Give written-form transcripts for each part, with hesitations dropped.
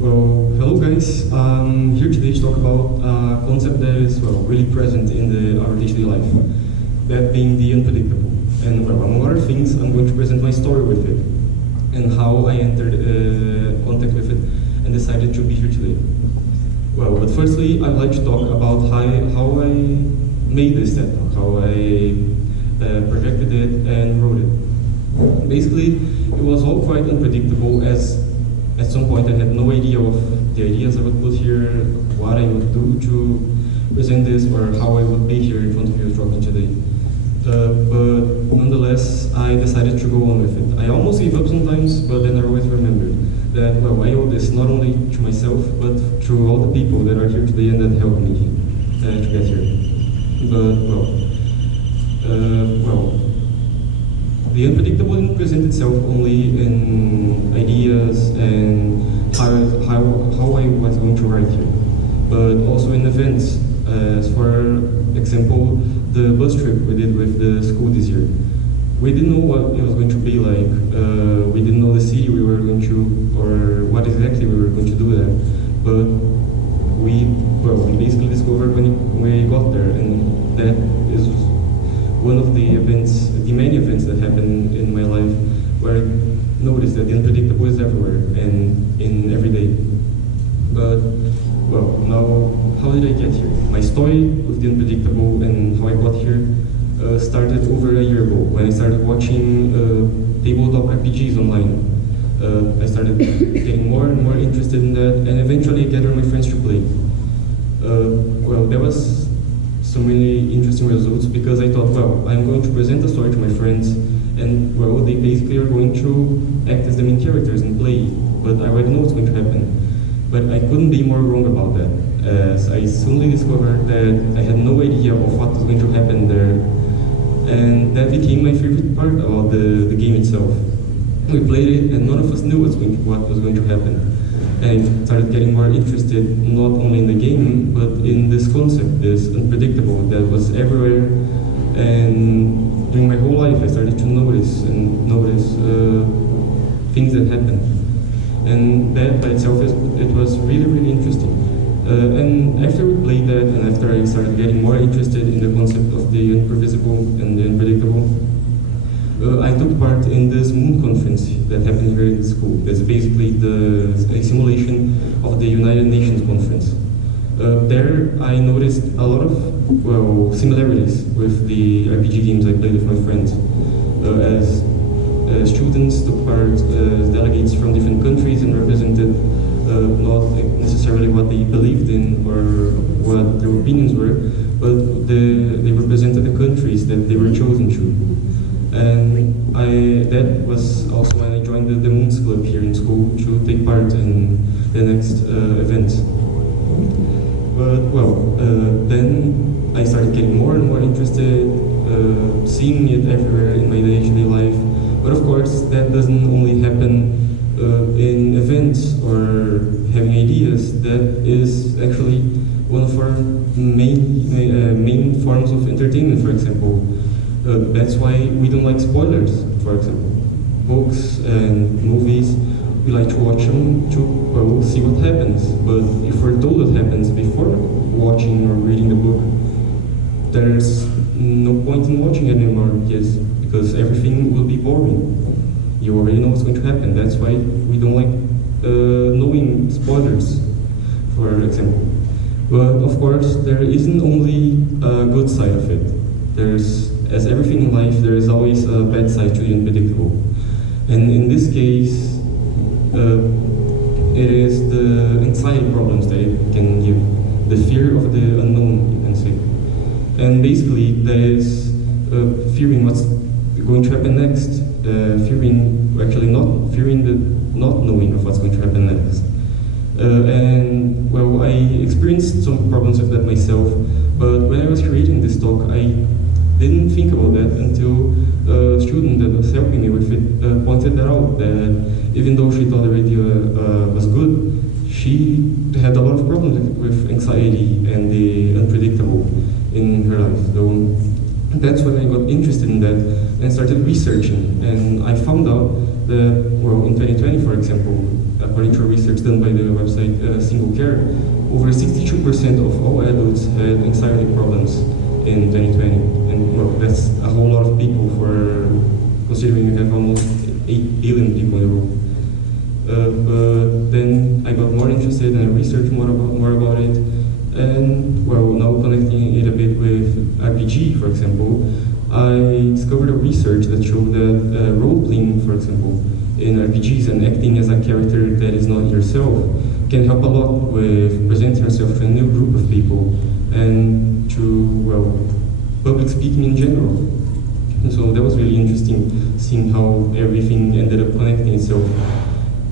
Well, hello guys. I'm here today to talk about a concept that is really present in our day-to-day life, that being the unpredictable. And among other things, I'm going to present my story with it and how I entered contact with it and decided to be here today. Well, but firstly, I'd like to talk about how I made this TED Talk, how I projected it and wrote it. Basically, it was all quite unpredictable, as at some point I had no idea of the ideas I would put here, what I would do to present this, or how I would be here in front of you talking today. But nonetheless, I decided to go on with it. I almost gave up sometimes, but then I always remembered that, I owe this not only to myself, but to all the people that are here today and that helped me to get here. But, the unpredictable didn't present itself only in ideas and how I was going to write here, but also in events. As for example, the bus trip we did with the school this year. We didn't know what it was going to be like. We didn't know the city we were going to, or what exactly we were going to do there. But we basically discovered when we got there, and that is one of the many events that happened in my life, where I noticed that the unpredictable is everywhere and in every day. But, now, how did I get here? My story with the unpredictable and how I got here started over a year ago, when I started watching tabletop RPGs online. I started getting more and more interested in that, and eventually gathered my friends to play. There was some really interesting results, because I thought, I'm going to present a story to my friends, and they basically are going to act as the main characters and play, but I already know what's going to happen. But I couldn't be more wrong about that, as I suddenly discovered that I had no idea of what was going to happen there, and that became my favorite part about the game itself. We played it, and none of us knew what was going to happen. And I started getting more interested, not only in the game, but in this concept, this unpredictable that was everywhere. And during my whole life, I started to notice things that happened. And that by itself, it was really, really interesting. And after we played that, and after I started getting more interested in the concept of the imprevisible and the unpredictable, I took part in this Moon conference that happened here in school. That's basically a simulation of the United Nations conference. There I noticed a lot of similarities with the RPG games I played with my friends. As students took part as delegates from different countries and represented not necessarily what they believed in or what their opinions were, but they represented the countries that they were chosen to. And that was also when I joined the Moons Club here in school to take part in the next event. But then I started getting more and more interested, seeing it everywhere in my day-to-day life. But of course, that doesn't only happen in events or having ideas. That is actually one of our main forms of entertainment, for example. That's why we don't like spoilers, for example. Books and movies, we like to watch them to see what happens. But if we're told what happens before watching or reading the book, there's no point in watching it anymore, because everything will be boring. You already know what's going to happen. That's why we don't like knowing spoilers, for example. But of course, there isn't only a good side of it. As everything in life, there is always a bad side to the unpredictable. And in this case, it is the anxiety problems that it can give, the fear of the unknown, you can say. And basically, that is fearing what's going to happen next, fearing the not knowing of what's going to happen next. I experienced some problems with that myself, but when I was creating this talk, I didn't think about that until a student that was helping me with it pointed that out, that even though she thought the idea was good, she had a lot of problems with anxiety and the unpredictable in her life. So that's when I got interested in that and started researching. And I found out that, in 2020, for example, according to research done by the website Single Care, over 62% of all adults had anxiety problems in 2020. And well, that's a whole lot of people for considering you have almost 8 billion people in the world. But then I got more interested and I researched more about it. And well, now connecting it a bit with RPG, for example, I discovered a research that showed that role-playing, for example, in RPGs and acting as a character that is not yourself can help a lot with presenting yourself to a new group of people and to, well, public speaking in general. And so that was really interesting, seeing how everything ended up connecting itself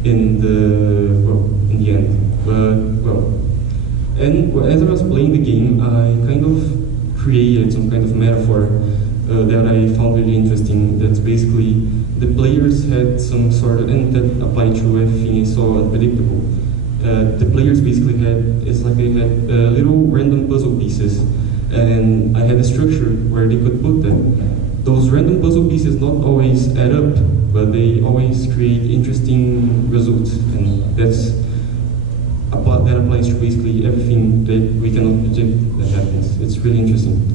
in the end. But, well, and as I was playing the game, I kind of created some kind of metaphor that I found really interesting. That's basically the players had some sort of, and that applied to everything I saw unpredictable. The players basically had, it's like they had little random puzzle pieces, and I had a structure where they could put them. Those random puzzle pieces not always add up, but they always create interesting results, and that applies to basically everything that we cannot predict that happens. It's really interesting.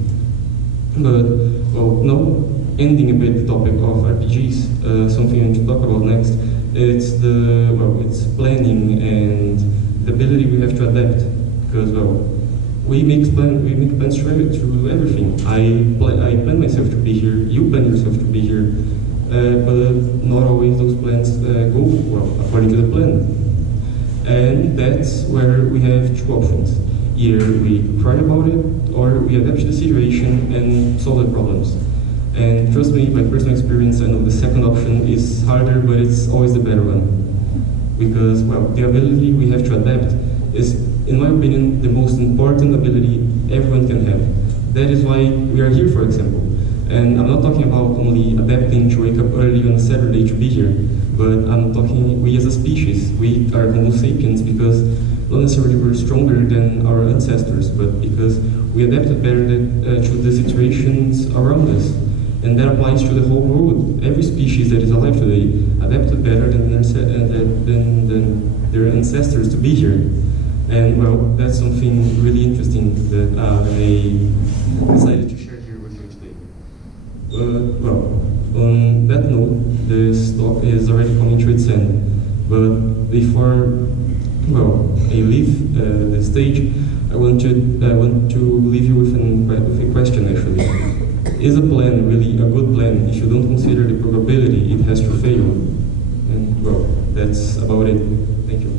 But, well, now ending a bit the topic of RPGs, something I want to talk about next, it's planning and the ability we have to adapt. Because, well, we make plans through everything. I plan myself to be here, you plan yourself to be here, but not always those plans go well according to the plan. And that's where we have two options. Either we cry about it, or we adapt to the situation and solve the problems. And trust me, by personal experience, I know the second option is harder, but it's always the better one. Because, well, the ability we have to adapt is, in my opinion, the most important ability everyone can have. That is why we are here, for example. And I'm not talking about only adapting to wake up early on a Saturday to be here, but I'm talking we as a species. We are Homo sapiens because not necessarily we're stronger than our ancestors, but because we adapted better to the situations around us. And that applies to the whole world. Every species that is alive today adapted better than their ancestors to be here. And well, that's something really interesting that I decided to share here with you today. Well, on that note, this talk is already coming to its end. But before, well, I leave the stage, I want to leave you with a question actually. Is a plan really a good plan if you don't consider the probability it has to fail? And well, that's about it. Thank you.